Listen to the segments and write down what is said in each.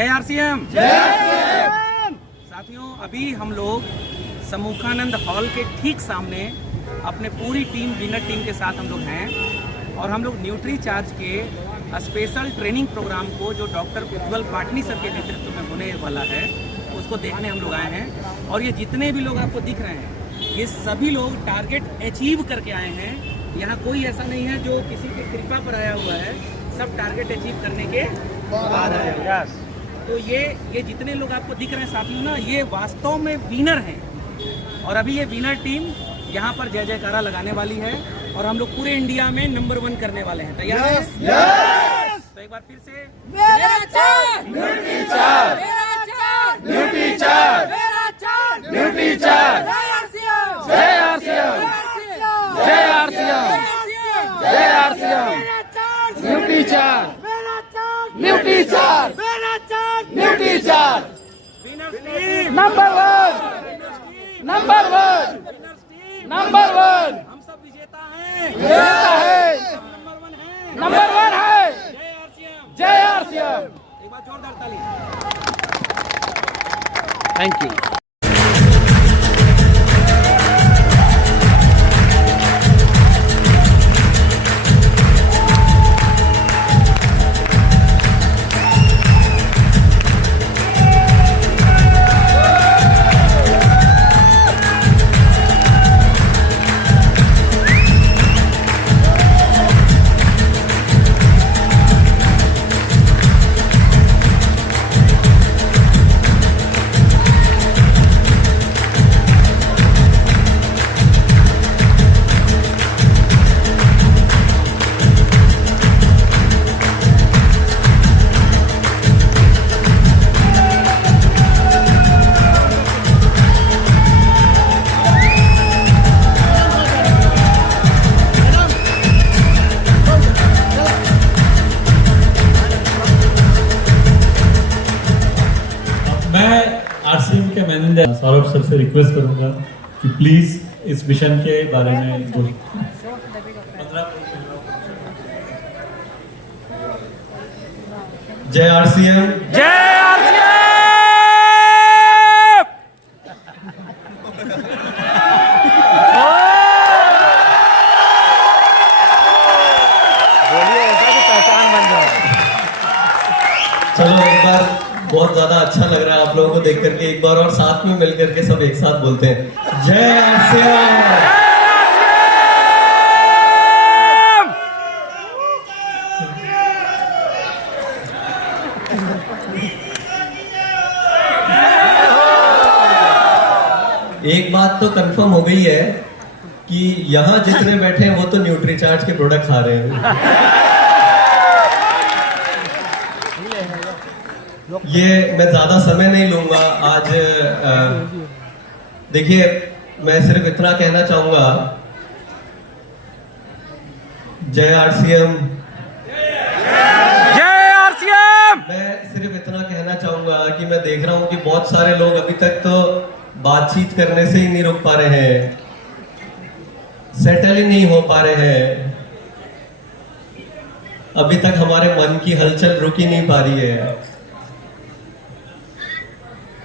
जय आरसीएम। साथियों, अभी हम लोग सम्मुखानंद हॉल के ठीक सामने अपने पूरी टीम, विनर टीम के साथ हम लोग हैं और हम लोग न्यूट्री चार्ज के स्पेशल ट्रेनिंग प्रोग्राम को जो डॉक्टर उज्ज्वल पाटनी सर के नेतृत्व में होने वाला है उसको देखने हम लोग आए हैं। और ये जितने भी लोग आपको दिख रहे हैं ये सभी लोग टारगेट अचीव करके आए हैं। यहाँ कोई ऐसा नहीं है जो किसी की कृपा पर आया हुआ है, सब टारगेट अचीव करने के बाद आए हैं। तो ये जितने लोग आपको दिख रहे हैं साथियों ना, ये वास्तव में विनर हैं और अभी ये विनर टीम यहाँ पर जय जयकारा लगाने वाली है और हम लोग पूरे इंडिया में नंबर 1 करने वाले हैं। तैयार हैं? तो एक बार फिर से नंबर वन हम सब विजेता हैं, नंबर 1 है। जय आरसीएम। एक बार जोरदार ताली। Thank you. आरसीएम के मैनेजर सौरभ सर से रिक्वेस्ट करूंगा कि प्लीज इस मिशन के बारे में बोलें। जय आरसीएम। जय आरसीएम। बोलिए ऐसा कि पहचान बन जाए। चलो एक बार, बहुत ज्यादा अच्छा लग रहा है आप लोगों को देख करके। एक बार और साथ में मिल करके सब एक साथ बोलते हैं जय आरसीएम। एक बात तो कंफर्म हो गई है कि यहाँ जितने बैठे हैं वो तो न्यूट्री चार्ज के प्रोडक्ट खा रहे हैं। ये मैं ज्यादा समय नहीं लूंगा आज। देखिए, मैं सिर्फ इतना कहना चाहूंगा, जय आरसीएम। जय आरसीएम। मैं सिर्फ इतना कहना चाहूंगा कि मैं देख रहा हूं कि बहुत सारे लोग अभी तक तो बातचीत करने से ही नहीं रुक पा रहे हैं, सेटल ही नहीं हो पा रहे हैं। अभी तक हमारे मन की हलचल रुक ही नहीं पा रही है।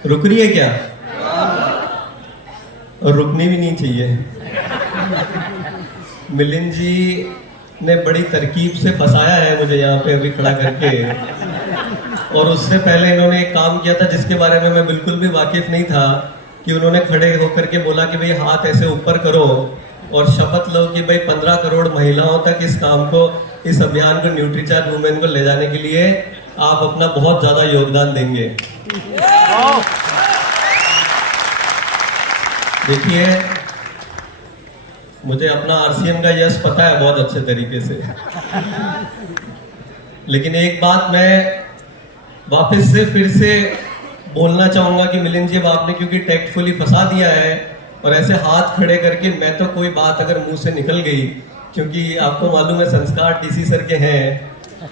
रुक रही है क्या? और रुकनी भी नहीं चाहिए। मिलिंद जी ने बड़ी तरकीब से फंसाया है मुझे यहाँ पे अभी खड़ा करके, और उससे पहले इन्होंने एक काम किया था जिसके बारे में मैं बिल्कुल भी वाकिफ नहीं था, कि उन्होंने खड़े होकर के बोला कि भाई हाथ ऐसे ऊपर करो और शपथ लो कि भाई 15 करोड़ महिलाओं तक इस काम को, इस अभियान को, न्यूट्री चार्ज वुमेन को ले जाने के लिए आप अपना बहुत ज्यादा योगदान देंगे। देखिए, मुझे अपना आरसीएम का यश पता है बहुत अच्छे तरीके से, लेकिन एक बात मैं वापस से फिर से बोलना चाहूंगा कि मिलिंद जी, आपने क्योंकि टैक्टफुली फंसा दिया है और ऐसे हाथ खड़े करके, मैं तो कोई बात अगर मुंह से निकल गई, क्योंकि आपको मालूम है संस्कार डीसी सर के हैं,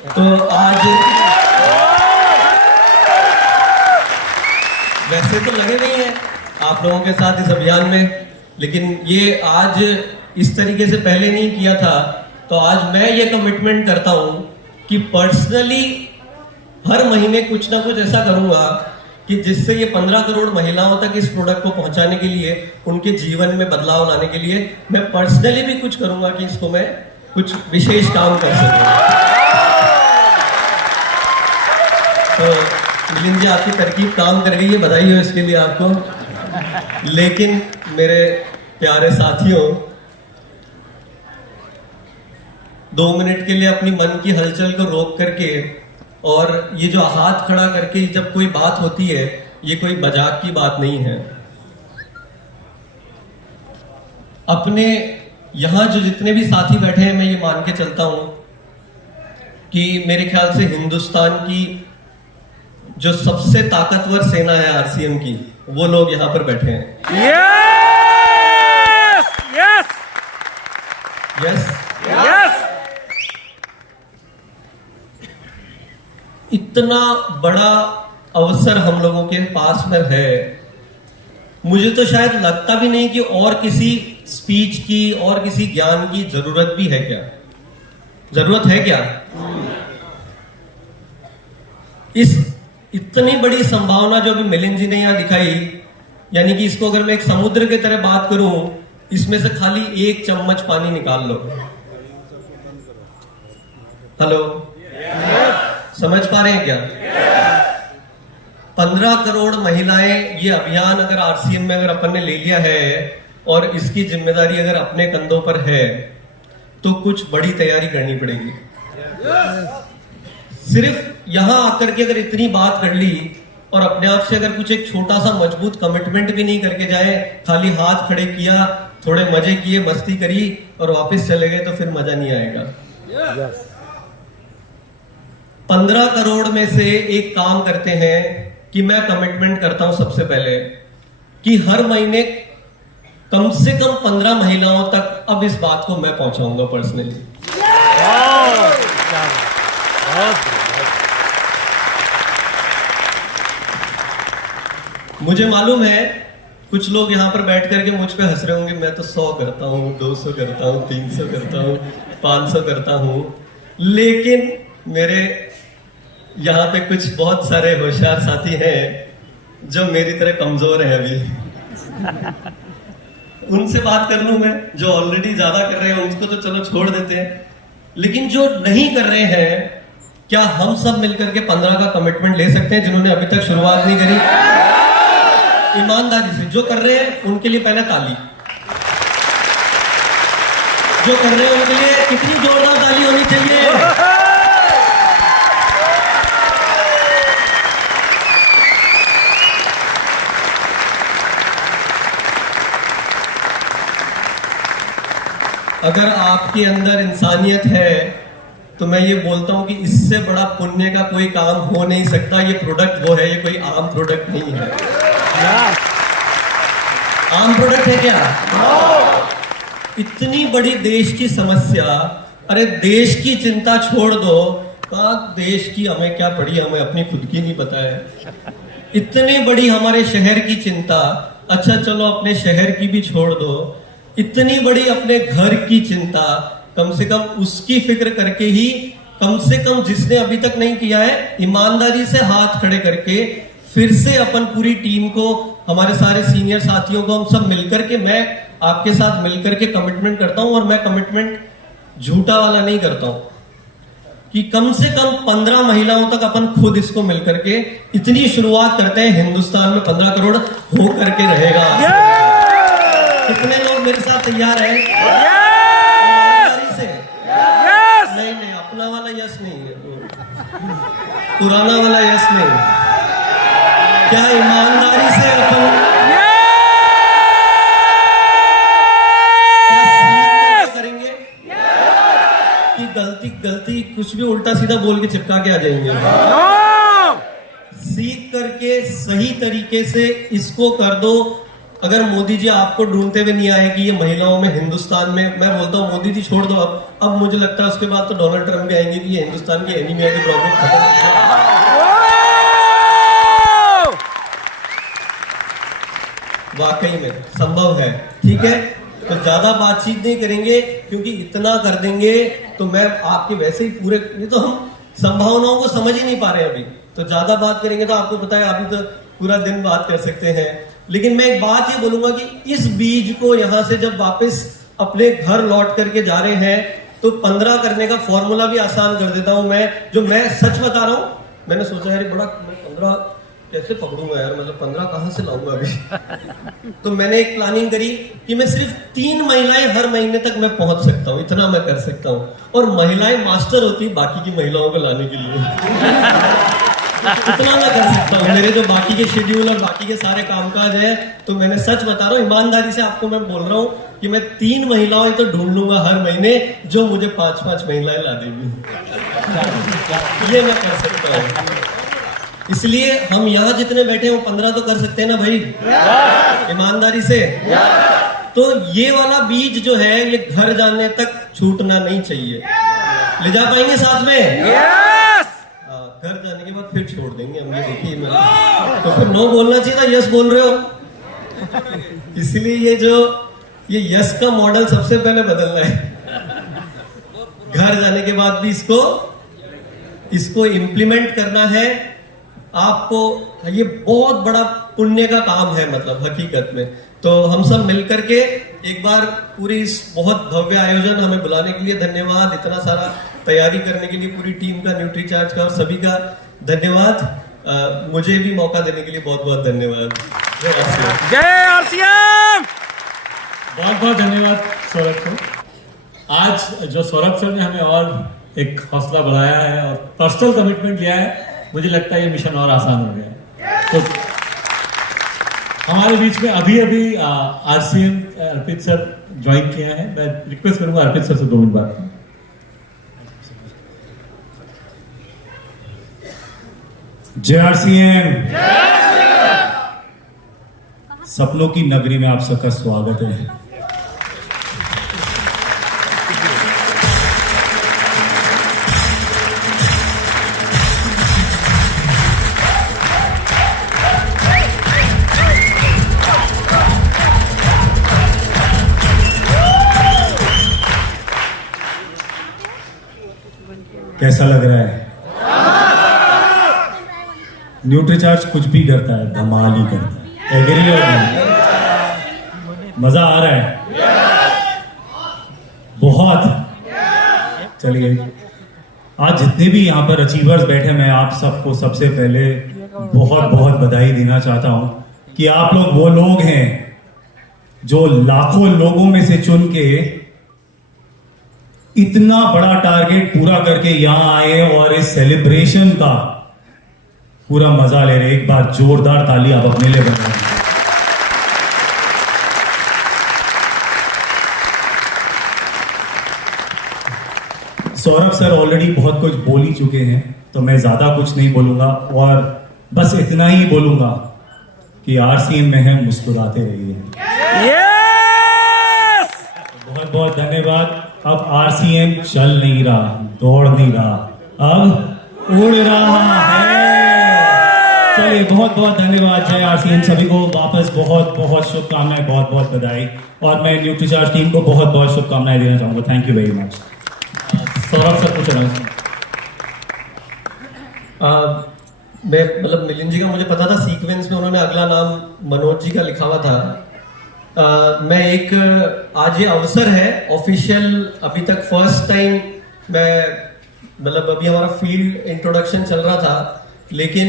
तो आज वैसे तो लगे नहीं है आप लोगों के साथ इस अभियान में, लेकिन ये आज इस तरीके से पहले नहीं किया था। तो आज मैं ये कमिटमेंट करता हूं कि पर्सनली हर महीने कुछ ना कुछ ऐसा करूंगा कि जिससे ये 15 करोड़ महिलाओं तक इस प्रोडक्ट को पहुंचाने के लिए, उनके जीवन में बदलाव लाने के लिए मैं पर्सनली भी कुछ करूंगा कि इसको मैं कुछ विशेष काम कर सकूं। तो मिलिंद जी, आपकी तरकीब काम कर गई है, बधाई हो इसके लिए आपको। लेकिन मेरे प्यारे साथियों, 2 मिनट के लिए अपनी मन की हलचल को रोक करके, और ये जो हाथ खड़ा करके जब कोई बात होती है, ये कोई मजाक की बात नहीं है। अपने यहां जो जितने भी साथी बैठे हैं, मैं ये मान के चलता हूं कि मेरे ख्याल से हिंदुस्तान की जो सबसे ताकतवर सेना है आरसीएम की, वो लोग यहां पर बैठे हैं। Yes yes yes, yes. इतना बड़ा अवसर हम लोगों के पास में है, मुझे तो शायद लगता भी नहीं कि और किसी स्पीच की और किसी ज्ञान की जरूरत भी है क्या? जरूरत है क्या? इस इतनी बड़ी संभावना जो अभी मिलिंद जी ने यहां दिखाई, यानी कि इसको अगर मैं एक समुद्र की तरह बात करूं, इसमें से खाली 1 चम्मच पानी निकाल लो। हेलो, समझ पा रहे हैं क्या? 15 करोड़ महिलाएं, ये अभियान अगर आरसीएम में अगर अपन ने ले लिया है और इसकी जिम्मेदारी अगर अपने कंधों पर है, तो कुछ बड़ी तैयारी करनी पड़ेगी। सिर्फ यहां आकर के अगर इतनी बात कर ली और अपने आप से अगर कुछ एक छोटा सा मजबूत कमिटमेंट भी नहीं करके जाए, खाली हाथ खड़े किया, थोड़े मजे किए, मस्ती करी और वापस चले गए, तो फिर मजा नहीं आएगा। 15 करोड़ में से एक काम करते हैं कि मैं कमिटमेंट करता हूं सबसे पहले कि हर महीने कम से कम 15 महिलाओं तक अब इस बात को मैं पहुंचाऊंगा पर्सनली। मुझे मालूम है कुछ लोग यहां पर बैठ करके मुझ पे हंस रहे होंगे, मैं तो 100 करता हूं, 200 करता हूं, 300 करता हूं, 500 करता हूं, लेकिन मेरे यहाँ पे कुछ बहुत सारे होशियार साथी हैं जो मेरी तरह कमजोर हैं अभी। उनसे बात कर लूं मैं, जो ऑलरेडी ज्यादा कर रहे हैं उनको तो चलो छोड़ देते हैं, लेकिन जो नहीं कर रहे हैं, क्या हम सब मिलकर के 15 का कमिटमेंट ले सकते हैं? जिन्होंने अभी तक शुरुआत नहीं करी, ईमानदारी से जो कर रहे हैं उनके लिए पहले ताली। जो कर रहे हैं उनके लिए कितनी जोरदार ताली होनी चाहिए। अगर आपके अंदर इंसानियत है तो मैं ये बोलता हूं कि इससे बड़ा पुण्य का कोई काम हो नहीं सकता। ये प्रोडक्ट वो है, ये कोई आम प्रोडक्ट नहीं है। आम प्रोडक्ट है क्या? इतनी बड़ी देश की समस्या, अरे देश की चिंता छोड़ दो, देश की हमें क्या पड़ी, हमें अपनी खुद की नहीं पता है। इतनी बड़ी हमारे शहर की चिंता, अच्छा चलो अपने शहर की भी छोड़ दो, इतनी बड़ी अपने घर की चिंता, कम से कम उसकी फिक्र करके ही, कम से कम जिसने अभी तक नहीं किया है, ईमानदारी से हाथ खड़े करके फिर से अपन पूरी टीम को, हमारे सारे सीनियर साथियों को, हम सब मिलकर के, मैं आपके साथ मिलकर के कमिटमेंट करता हूं, और मैं कमिटमेंट झूठा वाला नहीं करता हूं, कि कम से कम 15 महिलाओं तक अपन खुद इसको मिलकर के इतनी शुरुआत करते हैं। हिंदुस्तान में 15 करोड़ हो करके रहेगा। कितने लोग मेरे साथ तैयार हैं? ईमानदारी से? नहीं नहीं, अपना वाला यस नहीं है, पुराना वाला यस नहीं। क्या ईमानदारी से अपन करेंगे कि गलती कुछ भी उल्टा सीधा बोल के चिपका के आ जाएंगे? सीख करके सही तरीके से इसको कर दो। अगर मोदी जी आपको ढूंढते हुए नहीं आए कि ये महिलाओं में, हिंदुस्तान में, मैं बोलता हूँ मोदी जी छोड़ दो, अब मुझे लगता है उसके बाद तो डोनाल्ड ट्रंप भी आएंगे कि ये हिंदुस्तान की एनीमिया की प्रॉब्लम खत्म। वाकई में संभव है, ठीक है। तो ज्यादा बातचीत नहीं करेंगे, क्योंकि इतना कर देंगे तो मैं आपके वैसे ही पूरे, नहीं तो हम संभावनाओं को समझ ही नहीं पा रहे अभी। तो ज्यादा बात करेंगे तो आपको पता है अभी तो पूरा दिन बात कर सकते हैं, लेकिन मैं एक बात ये बोलूंगा कि इस बीज को यहां से जब वापस अपने घर लौट करके जा रहे हैं तो 15 करने का फॉर्मूला भी आसान कर देता हूं मैं सच बता रहा हूं। मैंने सोचा यार बड़ा, मैं 15 कैसे पकड़ूंगा यार, मतलब 15 कहां से लाऊंगा अभी। तो मैंने एक प्लानिंग करी कि मैं सिर्फ 3 महिलाएं हर महीने तक मैं पहुंच सकता हूं, इतना मैं कर सकता हूं। और महिलाएं मास्टर होती बाकी की महिलाओं को लाने के लिए। इतना मैं कर सकता हूँ। मेरे जो बाकी के शेड्यूल और बाकी के सारे कामकाज है, तो मैंने सच बता रहा हूँ, ईमानदारी से आपको मैं बोल रहा हूँ कि मैं 3 महिलाओं तो ढूंढ लूंगा हर महीने जो मुझे 5-5 महिलाएं ला देंगी। ये मैं कर सकता हूँ। इसलिए हम यहाँ जितने बैठे हैं वो 15 तो कर सकते हैं ना भाई, ईमानदारी से। तो ये वाला बीज जो है ये घर जाने तक छूटना नहीं चाहिए। ले जा पाएंगे साथ में? घर जाने के बाद फिर छोड़ देंगे हम, ये देखिए। तो फिर नो बोलना चाहिए था, यस बोल रहे हो। इसलिए ये यस का मॉडल सबसे पहले बदलना है। घर जाने के बाद भी इसको इम्प्लीमेंट करना है आपको। ये बहुत बड़ा पुण्य का काम है, मतलब हकीकत में। तो हम सब मिलकर के एक बार पूरी इस बहुत भव्य आयोजन हमें बुलाने के लिए धन्यवाद, इतना सारा तैयारी करने के लिए पूरी टीम का, न्यूट्रीचार्ज का और सभी का धन्यवाद। मुझे भी मौका देने के लिए बहुत बहुत धन्यवाद। जय आरसीएम। बहुत बहुत धन्यवाद सौरभ को। आज जो सौरभ सर ने हमें और एक हौसला बढ़ाया है और पर्सनल कमिटमेंट लिया है, मुझे लगता है ये मिशन और आसान हो गया। तो हमारे बीच में अभी आरसीएम अर्पित सर ज्वाइन किया है। मैं रिक्वेस्ट करूंगा अर्पित सर से 2 मिनट बात करें। जय आरसीएम। सपनों की नगरी में आप सबका स्वागत है। कैसा लग रहा है? न्यूट्रीचार्ज कुछ भी करता है, धमाल ही करता है। एग्री और नहीं? मजा आ रहा है बहुत। चलिए, आज जितने भी यहाँ पर अचीवर्स बैठे, मैं आप सबको सबसे पहले बहुत बहुत बधाई देना चाहता हूँ कि आप लोग वो लोग हैं जो लाखों लोगों में से चुन के इतना बड़ा टारगेट पूरा करके यहाँ आए और इस सेलिब्रेशन का पूरा मजा ले रहे। एक बार जोरदार ताली आप अपने लिए बजाएं। सौरभ सर ऑलरेडी बहुत कुछ बोल ही चुके हैं, तो मैं ज्यादा कुछ नहीं बोलूंगा और बस इतना ही बोलूंगा कि आरसीएम में है, मुस्कुराते रहिए। बहुत बहुत धन्यवाद। अब आरसीएम चल नहीं रहा, दौड़ नहीं रहा, अब उड़ रहा है। चलिए, बहुत बहुत धन्यवाद। जय आरसीएम। सभी को वापस बहुत बहुत शुभकामनाएं, बहुत बहुत बधाई। और मैं न्यूट्रीचार्ज टीम को बहुत बहुत शुभकामनाएं देना चाहूंगा। Thank you very much. Saurabh sir कुछ अनाउंसमेंट। मैं मतलब मिलिंद जी का मुझे पता था, सीक्वेंस में उन्होंने अगला नाम मनोज जी का लिखा हुआ था। मैं आज ये अवसर है ऑफिशियल, अभी तक फर्स्ट टाइम मैं मतलब अभी हमारा फील्ड इंट्रोडक्शन चल रहा था, लेकिन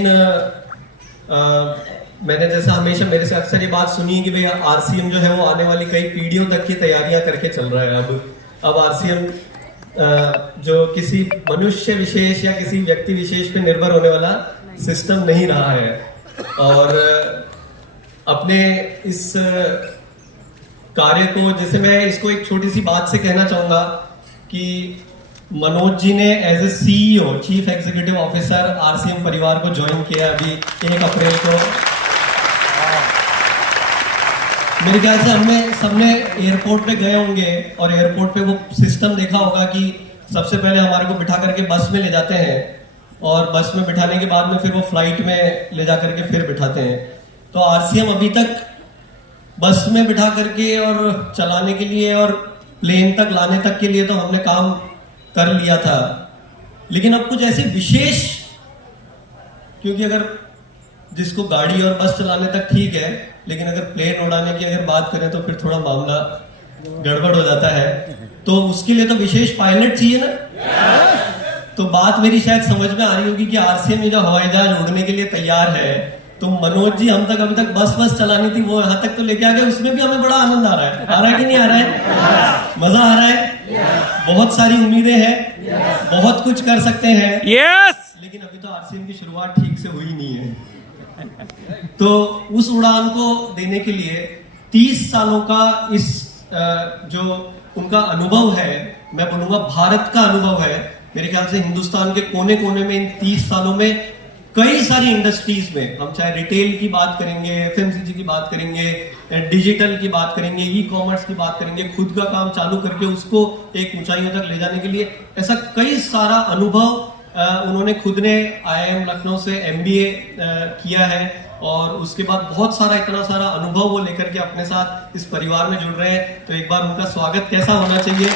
मैंने जैसा हमेशा मेरे से अक्सर ये बात सुनी है कि भैया आरसीएम जो है वो आने वाली कई पीढ़ियों तक की तैयारियां करके चल रहा है। अब आरसीएम जो किसी मनुष्य विशेष या किसी व्यक्ति विशेष पे निर्भर होने वाला सिस्टम नहीं रहा है। और अपने इस कार्य को, जैसे मैं इसको एक छोटी सी बात से कहना चाहूंगा कि मनोज जी ने as a CEO, chief executive officer RCM परिवार को ज्वाइन किया अभी 1 अप्रैल को। मेरे ख्याल से हमने सबने एयरपोर्ट पे गए होंगे और एयरपोर्ट पे वो सिस्टम देखा होगा कि सबसे पहले हमारे को बिठा करके बस में ले जाते हैं और बस में बिठाने के बाद में फिर वो फ्लाइट में ले जा करके फिर बिठाते हैं। तो आरसीएम अभी तक बस में बिठा करके और चलाने के लिए और प्लेन तक लाने तक के लिए तो हमने काम कर लिया था, लेकिन अब कुछ ऐसे विशेष, क्योंकि अगर जिसको गाड़ी और बस चलाने तक ठीक है, लेकिन अगर प्लेन उड़ाने की अगर बात करें तो फिर थोड़ा मामला गड़बड़ हो जाता है, तो उसके लिए तो विशेष पायलट चाहिए ना। तो बात मेरी शायद समझ में आ रही होगी कि आरसीएम में जो हवाई जहाज उड़ने के लिए तैयार है, तो मनोज जी हम तक अभी तक बस चलानी थी, वो यहाँ तक तो लेके आ गए, उसमें भी हमें बड़ा आनंद आ रहा है कि नहीं आ रहा है? मजा आ रहा है, बहुत सारी उम्मीदें हैं, बहुत कुछ कर सकते हैं, यस लेकिन अभी तो आरसीएम की शुरुआत ठीक से हुई नहीं है। तो उस उड़ान को देने के लिए 30 सालों का इस जो उनका अनुभव है, मैं बोलूंगा भारत का अनुभव है, मेरे ख्याल से हिंदुस्तान के कोने कोने में इन 30 सालों में कई सारी इंडस्ट्रीज में, हम चाहे रिटेल की बात करेंगे, एफएमसीजी की बात करेंगे, डिजिटल की बात करेंगे, ई कॉमर्स की बात करेंगे, खुद का काम चालू करके उसको एक ऊंचाइयों तक ले जाने के लिए ऐसा कई सारा अनुभव उन्होंने खुद ने आईआईएम लखनऊ से एमबीए किया है, और उसके बाद बहुत सारा इतना सारा अनुभव वो लेकर के अपने साथ इस परिवार में जुड़ रहे हैं। तो एक बार उनका स्वागत कैसा होना चाहिए।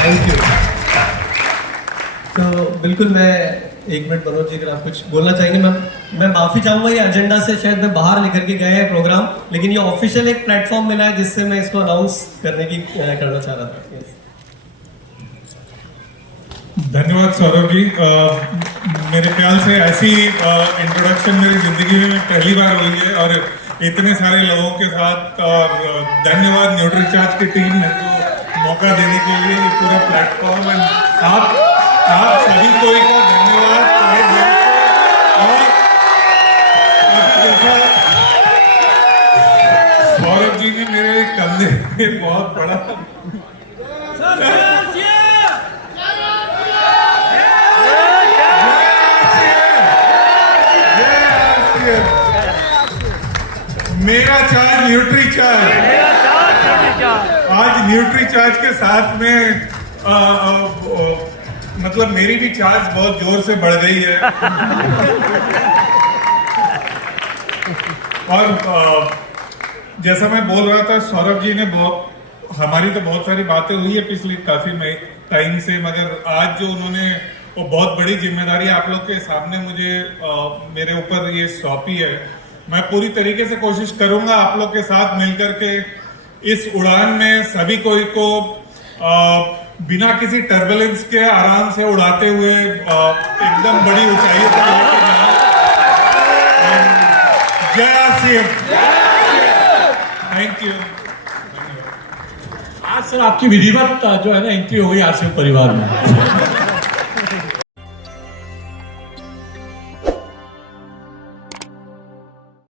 Thank you. तो बिल्कुल, मैं 1 मिनट मनोज जी अगर आप कुछ बोलना चाहेंगे। मैं माफी चाहूंगा, ये एजेंडा से शायद मैं बाहर लेकर के गए हैं प्रोग्राम, लेकिन ये ऑफिशियल एक प्लेटफॉर्म मिला है जिससे मैं इसको अनाउंस करना चाह रहा था। धन्यवाद सौरभ जी। मेरे ख्याल से ऐसी इंट्रोडक्शन मेरी जिंदगी में पहली बार हुई है, और इतने सारे लोगों के साथ। धन्यवाद न्यूट्रीचार्ज की टीम ने मौका देने के लिए, ये पूरा प्लेटफॉर्म, आप सभी को का धन्यवाद। और जैसा सौरभ जी ने मेरे कंधे पे बहुत बड़ा मेरा चार्ज न्यूट्री चार्ज, आज न्यूट्री चार्ज के साथ में मतलब मेरी भी चार्ज बहुत जोर से बढ़ गई है। और जैसा मैं बोल रहा था, सौरभ जी ने हमारी तो बहुत सारी बातें हुई है पिछली काफी टाइम से, मगर आज जो उन्होंने वो बहुत बड़ी जिम्मेदारी आप लोग के सामने मुझे मेरे ऊपर ये सौंपी है, मैं पूरी तरीके से कोशिश करूंगा आप लोग के साथ मिलकर के इस उड़ान में सभी कोई को बिना किसी टर्बुलेंस के आराम से उड़ाते हुए एकदम बड़ी ऊंचाइयों पर लेकर जाना। जय आरसीएम। Thank you. आज सर आपकी विधिवत जो है ना एंट्री हो गई आरसीएम परिवार में।